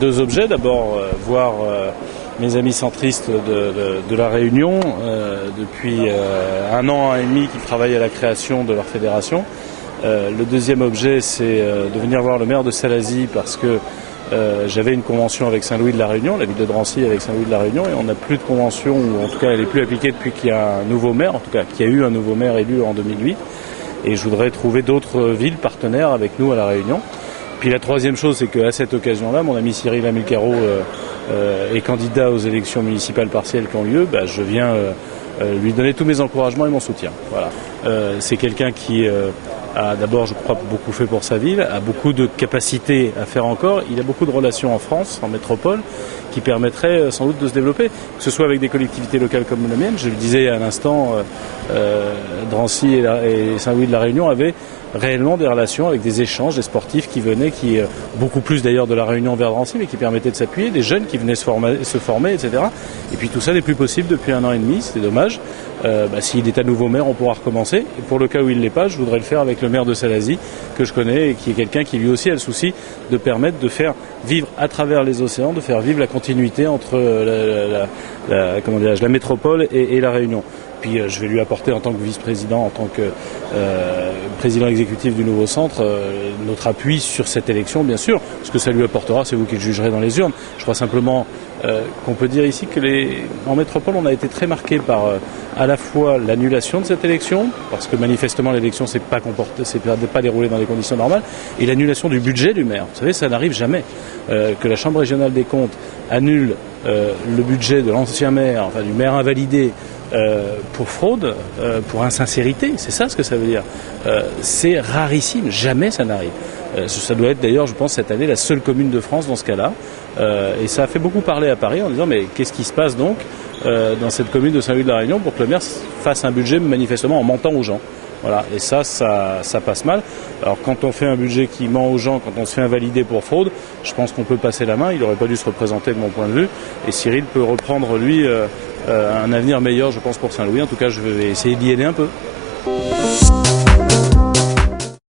deux objets. D'abord, voir mes amis centristes de La Réunion depuis 1 an et demi qu'ils travaillent à la création de leur fédération. Le deuxième objet, c'est de venir voir le maire de Salazie parce que j'avais une convention avec Saint-Louis de la Réunion, la ville de Drancy avec Saint-Louis de la Réunion, et on n'a plus de convention, ou en tout cas elle n'est plus appliquée depuis qu'il y a un nouveau maire, en tout cas qu'il y a eu un nouveau maire élu en 2008. Et je voudrais trouver d'autres villes partenaires avec nous à La Réunion. Puis la troisième chose, c'est qu'à cette occasion-là, mon ami Cyril Hamilcaro est candidat aux élections municipales partielles qui ont lieu. Je viens lui donner tous mes encouragements et mon soutien. Voilà. C'est quelqu'un qui a d'abord, je crois, beaucoup fait pour sa ville, a beaucoup de capacités à faire encore. Il a beaucoup de relations en France, en métropole, qui permettraient sans doute de se développer, que ce soit avec des collectivités locales comme la mienne. Je le disais à l'instant, Drancy et Saint-Louis de la Réunion avaient réellement des relations avec des échanges, des sportifs qui venaient, beaucoup plus d'ailleurs de la Réunion vers Drancy, mais qui permettaient de s'appuyer, des jeunes qui venaient se former, etc. Et puis tout ça n'est plus possible depuis 1 an et demi, c'est dommage. S'il est à nouveau maire, on pourra recommencer. Et pour le cas où il ne l'est pas, je voudrais le faire avec le maire de Salazie, que je connais et qui est quelqu'un qui lui aussi a le souci de permettre de faire vivre à travers les océans, de faire vivre la continuité entre la métropole et la Réunion. Puis je vais lui apporter en tant que vice-président, en tant que président exécutif du nouveau centre, notre appui sur cette élection, bien sûr. Ce que ça lui apportera, c'est vous qui le jugerez dans les urnes. Je crois simplement qu'on peut dire ici que en métropole, on a été très marqué par à la fois l'annulation de cette élection, parce que manifestement l'élection s'est pas déroulée dans les conditions normales, et l'annulation du budget du maire. Vous savez, ça n'arrive jamais que la Chambre régionale des comptes annule le budget de l'ancien maire, enfin du maire invalidé, pour fraude, pour insincérité, c'est ça ce que ça veut dire. C'est rarissime, jamais ça n'arrive. Ça doit être d'ailleurs, je pense, cette année la seule commune de France dans ce cas-là. Et ça a fait beaucoup parler à Paris en disant mais qu'est-ce qui se passe donc dans cette commune de Saint-Louis de la Réunion pour que le maire fasse un budget manifestement en mentant aux gens. Voilà, et ça passe mal. Alors quand on fait un budget qui ment aux gens, quand on se fait invalider pour fraude, je pense qu'on peut passer la main, il n'aurait pas dû se représenter de mon point de vue, et Cyril peut reprendre lui un avenir meilleur, je pense, pour Saint-Louis. En tout cas, je vais essayer d'y aider un peu.